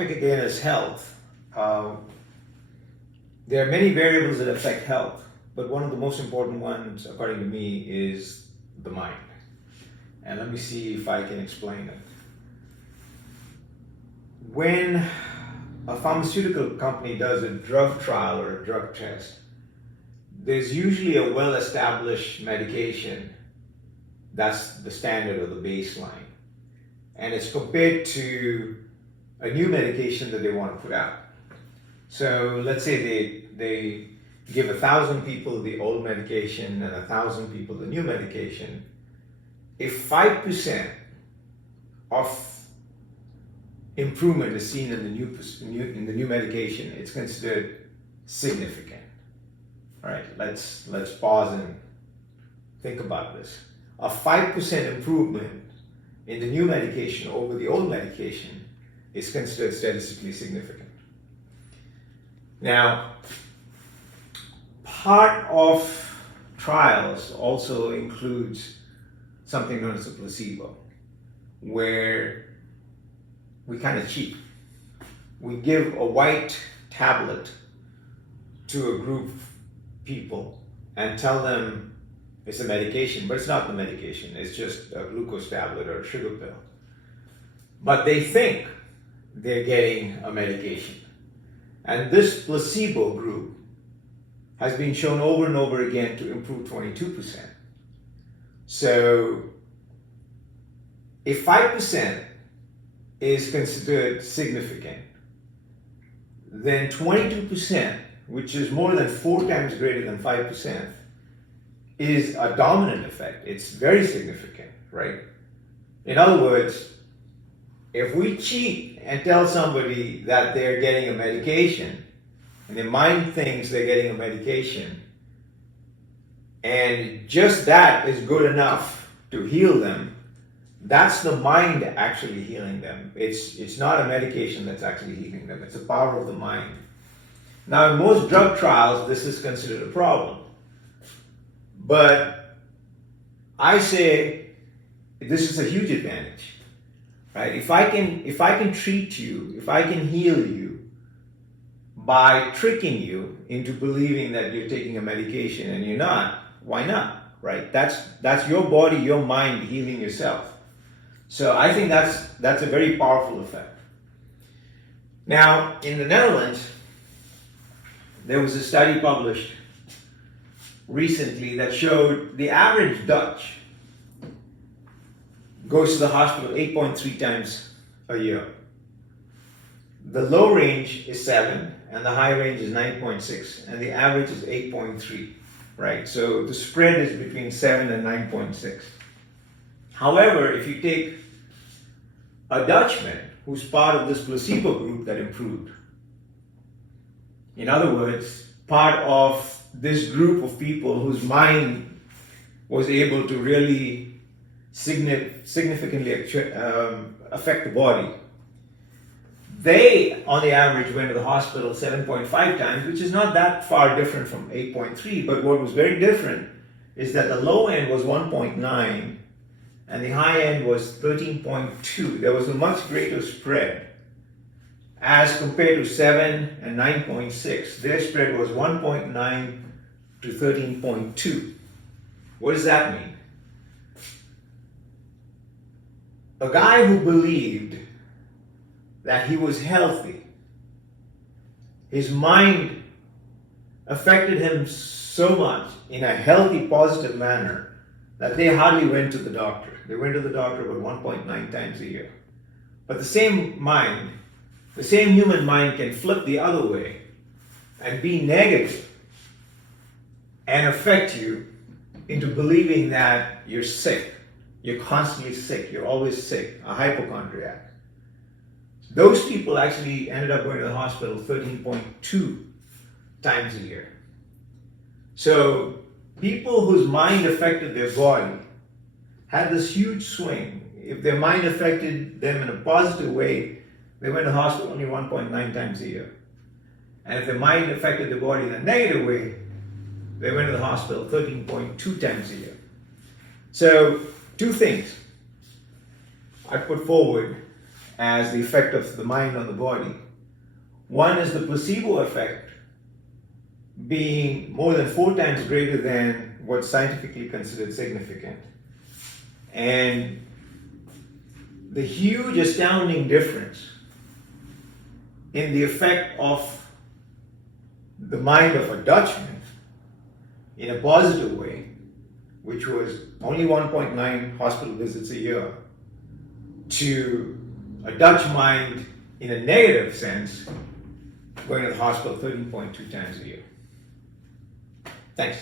topic again is health. There are many variables that affect health, but one of the most important ones, according to me, is the mind. And let me see if I can explain it. When a pharmaceutical company does a drug trial or a drug test, there's usually a well-established medication that's the standard or the baseline. And it's compared to a new medication that they want to put out. So let's say they give 1,000 people the old medication and 1,000 people the new medication. If 5% of improvement is seen in the new medication, it's considered significant. All right, let's pause and think about this. A 5% improvement in the new medication over the old medication is considered statistically significant. Now, part of trials also includes something known as a placebo, where we kind of cheat. We give a white tablet to a group of people and tell them it's a medication, but it's not the medication. It's just a glucose tablet or a sugar pill. But they think they're getting a medication. And this placebo group has been shown over and over again to improve 22%. So if 5% is considered significant, then 22%, which is more than 4 times greater than 5%, is a dominant effect. It's very significant, right? In other words, if we cheat and tell somebody that they're getting a medication, and their mind thinks they're getting a medication, and just that is good enough to heal them, that's the mind actually healing them. It's not a medication that's actually healing them. It's the power of the mind. Now, in most drug trials, this is considered a problem. But I say this is a huge advantage, right? If I can treat you, if I can heal you by tricking you into believing that you're taking a medication and you're not, why not, right? That's your body, your mind healing yourself. So I think that's a very powerful effect. Now, in the Netherlands, there was a study published recently that showed the average Dutch goes to the hospital 8.3 times a year. The low range is 7 and the high range is 9.6 and the average is 8.3, right? So the spread is between 7 and 9.6. However, if you take a Dutchman who's part of this placebo group that improved, in other words, part of this group of people whose mind was able to really significantly affect the body, they, on the average, went to the hospital 7.5 times, which is not that far different from 8.3. But what was very different is that the low end was 1.9 and the high end was 13.2. There was a much greater spread as compared to 7 and 9.6. Their spread was 1.9 to 13.2. What does that mean? A guy who believed that he was healthy, his mind affected him so much in a healthy, positive manner that they hardly went to the doctor. They went to the doctor about 1.9 times a year. But the same mind, the same human mind can flip the other way and be negative and affect you into believing that you're sick. You're constantly sick. You're always sick, a hypochondriac. Those people actually ended up going to the hospital 13.2 times a year. So people whose mind affected their body had this huge swing. If their mind affected them in a positive way, they went to the hospital only 1.9 times a year. And if their mind affected the body in a negative way, they went to the hospital 13.2 times a year. So, 2 things I put forward as the effect of the mind on the body. One is the placebo effect, being more than 4 times greater than what's scientifically considered significant. And the huge, astounding difference in the effect of the mind of a Dutchman in a positive way, which was only 1.9 hospital visits a year, to a Dutch mind in a negative sense, going to the hospital 13.2 times a year. Thanks.